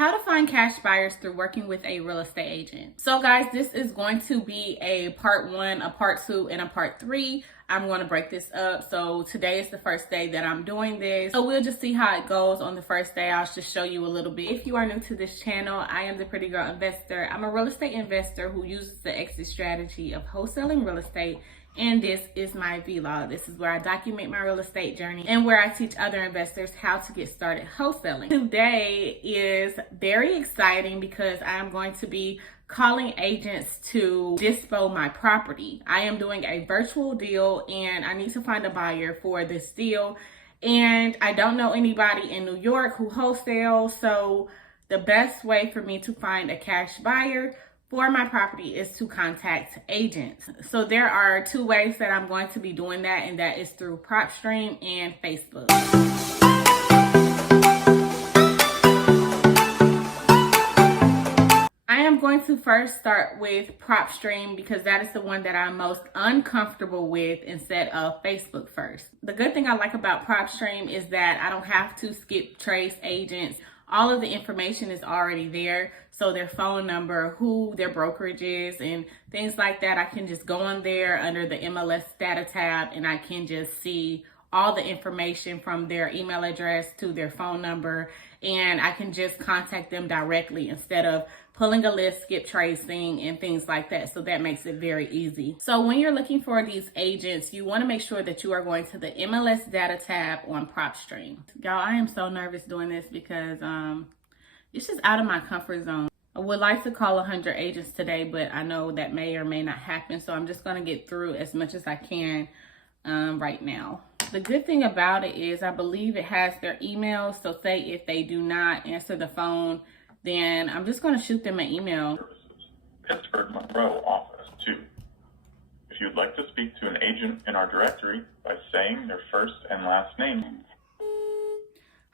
How to find cash buyers through working with a real estate agent. So guys, this is going to be a part 1, a part 2, and a part 3. I'm going to break this up. So today is the first day that I'm doing this. So we'll just see how it goes on the first day. I'll just show you a little bit. If you are new to this channel, I am the Pretty Girl Investor. I'm a real estate investor who uses the exit strategy of wholesaling real estate. And this is my vlog. This is where I document my real estate journey and where I teach other investors how to get started wholesaling. Today is very exciting because I am going to be calling agents to dispo my property. I am doing a virtual deal and I need to find a buyer for this deal. And I don't know anybody in New York who wholesale. So the best way for me to find a cash buyer for my property is to contact agents. So there are 2 ways that I'm going to be doing that, and that is through PropStream and Facebook. I am going to first start with PropStream because that is the one that I'm most uncomfortable with instead of Facebook first. The good thing I like about PropStream is that I don't have to Skiptrace agents. All of the information is already there. So their phone number, who their brokerage is, and things like that. I can just go on there under the MLS data tab and I can just see all the information from their email address to their phone number. And I can just contact them directly instead of pulling a list, skip tracing, and things like that. So that makes it very easy. So when you're looking for these agents, you want to make sure that you are going to the MLS data tab on PropStream. Y'all, I am so nervous doing this because it's just out of my comfort zone. I would like to call 100 agents today, but I know that may or may not happen. So I'm just going to get through as much as I can right now. The good thing about it is I believe it has their email. So say if they do not answer the phone, then I'm just going to shoot them an email. Pittsburgh Monroe office 2. If you'd like to speak to an agent in our directory by saying their first and last name.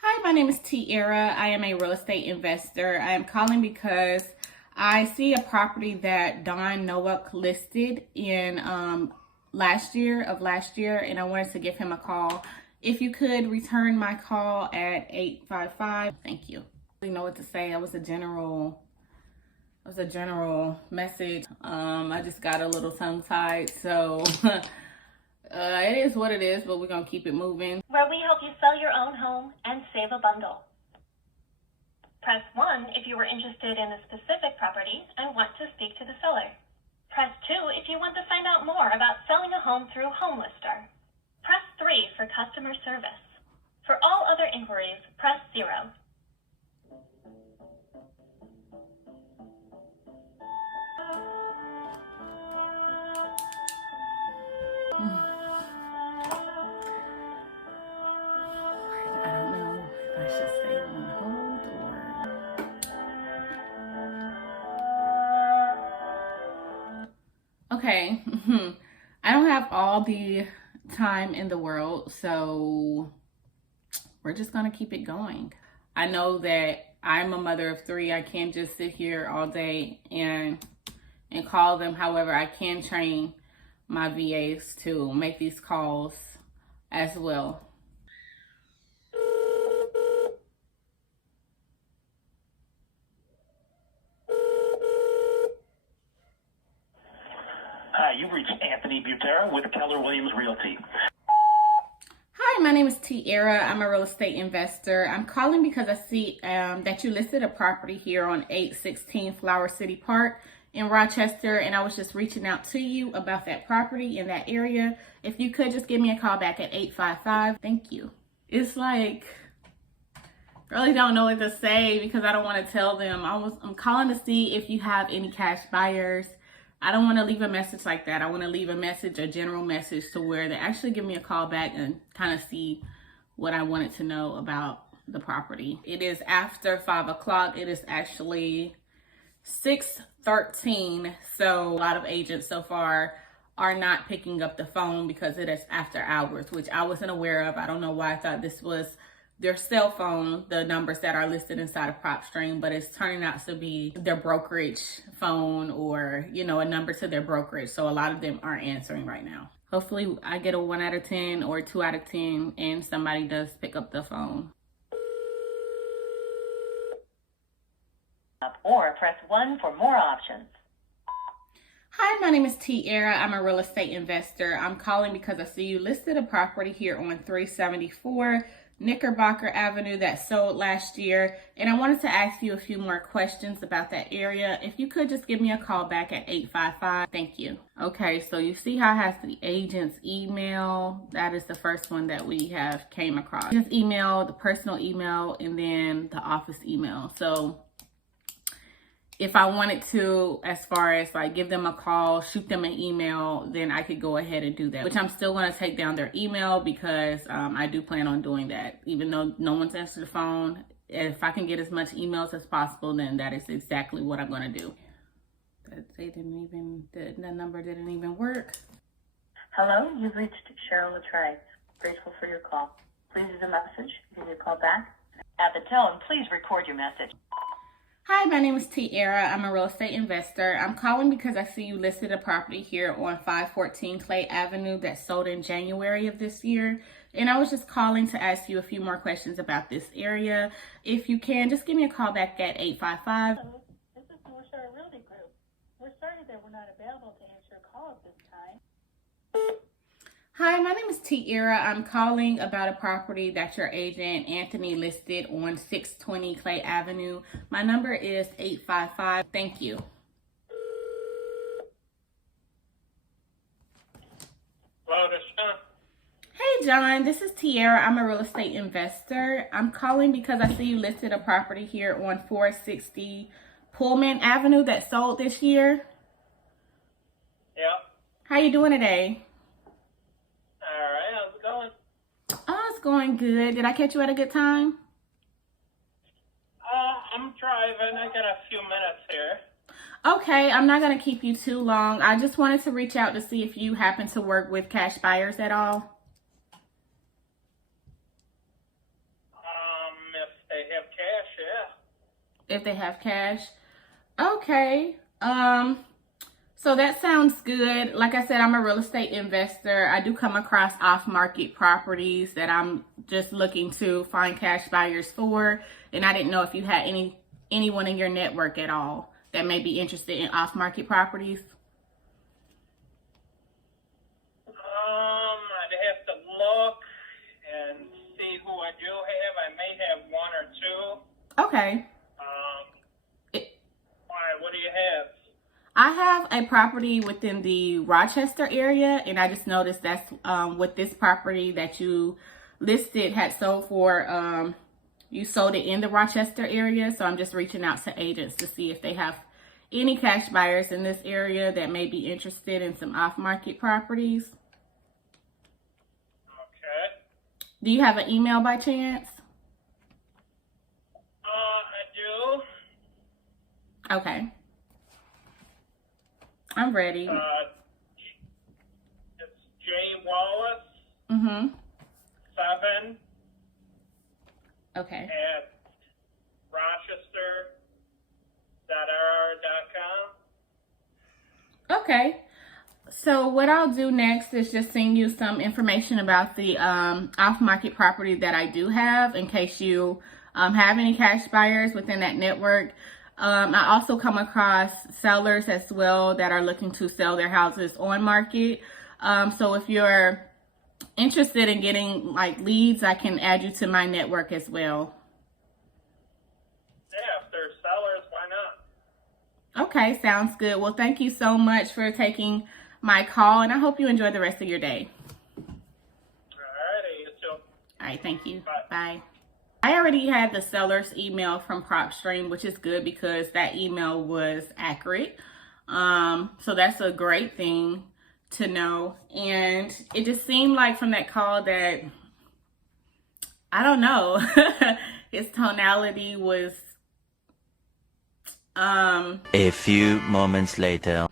Hi, my name is Tiara. I am a real estate investor. I am calling because I see a property that Don Nowak listed in last year, and I wanted to give him a call. If you could return my call at 855, thank you. I don't know what to say. It was a general message. I just got a little tongue-tied, so it is what it is, but we're gonna keep it moving. Where we help you sell your own home and save a bundle. Press 1 if you were interested in a specific property and want to speak to the seller. Press 2 if you want to find out more about selling a home through HomeLister. Press 3 for customer service. For all other inquiries, press 0. Okay, I don't have all the time in the world, so we're just gonna keep it going. I know that I'm a mother of 3. I can't just sit here all day and call them. However, I can train my VAs to make these calls as well. Hi, you've reached Anthony Butera with Keller Williams Realty. Hi, my name is Tiara. I'm a real estate investor. I'm calling because I see that you listed a property here on 816 Flower City Park in Rochester, and I was just reaching out to you about that property in that area. If you could just give me a call back at 855. Thank you. It's like, really don't know what to say because I don't want to tell them. I'm calling to see if you have any cash buyers. I don't want to leave a message like that. I want to leave a message, a general message, to where they actually give me a call back and kind of see what I wanted to know about the property. It is after 5 o'clock. It is actually 6:13. So a lot of agents so far are not picking up the phone because it is after hours, which I wasn't aware of. I don't know why I thought this was their cell phone, the numbers that are listed inside of PropStream, but it's turning out to be their brokerage phone or, you know, a number to their brokerage. So a lot of them aren't answering right now. Hopefully I get a 1 out of 10 or 2 out of 10 and somebody does pick up the phone. or press 1 for more options. Hi, my name is Tiara. I'm a real estate investor. I'm calling because I see you listed a property here on 374 Knickerbocker Avenue that sold last year, and I wanted to ask you a few more questions about that area. If you could just give me a call back at 855. Thank you. Okay, so you see how it has the agent's email. That is the first one that we have came across. His email, the personal email, and then the office email. So if I wanted to, as far as like give them a call, shoot them an email, then I could go ahead and do that, which I'm still going to take down their email because I do plan on doing that. Even though no one's answered the phone, if I can get as much emails as possible, then that is exactly what I'm going to do. The number didn't even work. Hello, you've reached Cheryl Latreille. Grateful for your call. Please leave a message. Give you a call back. At the tone, please record your message. Hi, my name is Tiara. I'm a real estate investor. I'm calling because I see you listed a property here on 514 Clay Avenue that sold in January of this year. And I was just calling to ask you a few more questions about this area. If you can, just give me a call back at 855. Hello, this is Wholesale Realty Group. We're sorry that we're not available to answer your call at this time. Hi, my name is Tiara. I'm calling about a property that your agent Anthony listed on 620 Clay Avenue. My number is 855. Thank you. Hello, this is John. Hey, John, this is Tiara. I'm a real estate investor. I'm calling because I see you listed a property here on 460 Pullman Avenue that sold this year. Yep. How you doing today? All right, how's it going? Oh, it's going good. Did I catch you at a good time? I'm driving. I got a few minutes here. Okay, I'm not going to keep you too long. I just wanted to reach out to see if you happen to work with cash buyers at all. If they have cash, yeah. If they have cash. Okay. So that sounds good. Like I said, I'm a real estate investor. I do come across off-market properties that I'm just looking to find cash buyers for. And I didn't know if you had anyone in your network at all that may be interested in off-market properties. I'd have to look and see who I do have. I may have one or two. Okay. Why? What do you have? I have a property within the Rochester area, and I just noticed that's with this property that you listed had sold for, you sold it in the Rochester area. So I'm just reaching out to agents to see if they have any cash buyers in this area that may be interested in some off-market properties. Okay. Do you have an email by chance? I do. Okay. I'm ready. It's J Wallace. 7 Okay. at rochester.rr.com. Okay. So what I'll do next is just send you some information about the off-market property that I do have in case you have any cash buyers within that network. I also come across sellers as well that are looking to sell their houses on market. So if you're interested in getting like leads, I can add you to my network as well. Yeah, if they're sellers, why not? Okay, sounds good. Well, thank you so much for taking my call, and I hope you enjoy the rest of your day. Alrighty, you too. All right, thank you. Bye. Bye. I already had the seller's email from PropStream, which is good because that email was accurate. So that's a great thing to know. And it just seemed like from that call that, I don't know, his tonality was, A few moments later.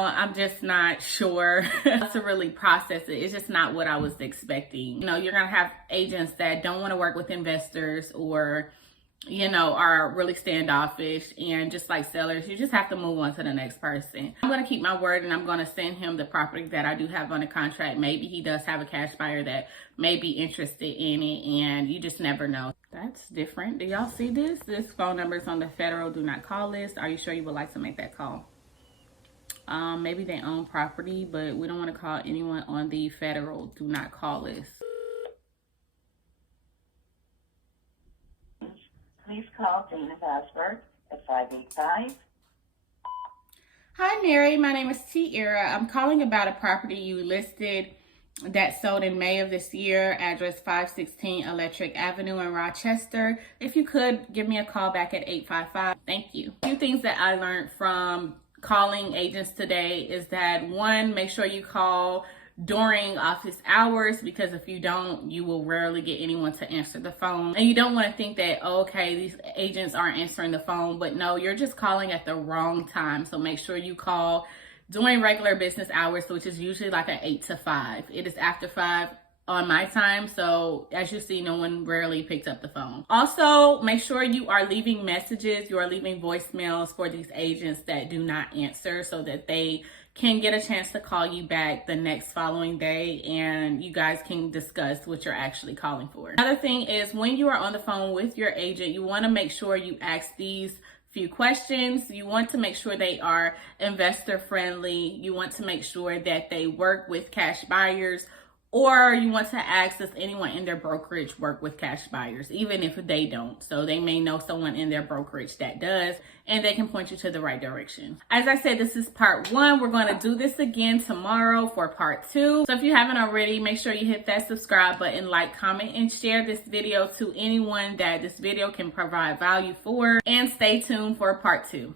I'm just not sure how to really process it. It's just not what I was expecting. You know, you're going to have agents that don't want to work with investors or are really standoffish, and just like sellers, you just have to move on to the next person. I'm going to keep my word, and I'm going to send him the property that I do have under contract. Maybe he does have a cash buyer that may be interested in it, and you just never know. That's different. Do y'all see this? This phone number is on the federal do not call list. Are you sure you would like to make that call? Maybe they own property, but we don't want to call anyone on the federal do not call list. Please call Dana Basberg at 585. Hi, Mary. My name is Tiara. I'm calling about a property you listed that sold in May of this year, address 516 Electric Avenue in Rochester. If you could, give me a call back at 855. Thank you. A few things that I learned from calling agents today is that, one, make sure you call during office hours, because if you don't, you will rarely get anyone to answer the phone. And you don't want to think that, oh, okay, these agents aren't answering the phone, but no, you're just calling at the wrong time. So make sure you call during regular business hours, which is usually like an 8 to 5. It is after 5 on my time, so as you see, no one rarely picks up the phone. Also, make sure you are leaving messages, you are leaving voicemails for these agents that do not answer, so that they can get a chance to call you back the next following day, and you guys can discuss what you're actually calling for. Another thing is, when you are on the phone with your agent, you want to make sure you ask these few questions. You want to make sure they are investor friendly. You want to make sure that they work with cash buyers, or you want to ask, does anyone in their brokerage work with cash buyers, even if they don't. So they may know someone in their brokerage that does, and they can point you to the right direction. As I said, this is part 1. We're going to do this again tomorrow for part 2. So if you haven't already, make sure you hit that subscribe button, like, comment, and share this video to anyone that this video can provide value for. And stay tuned for part 2.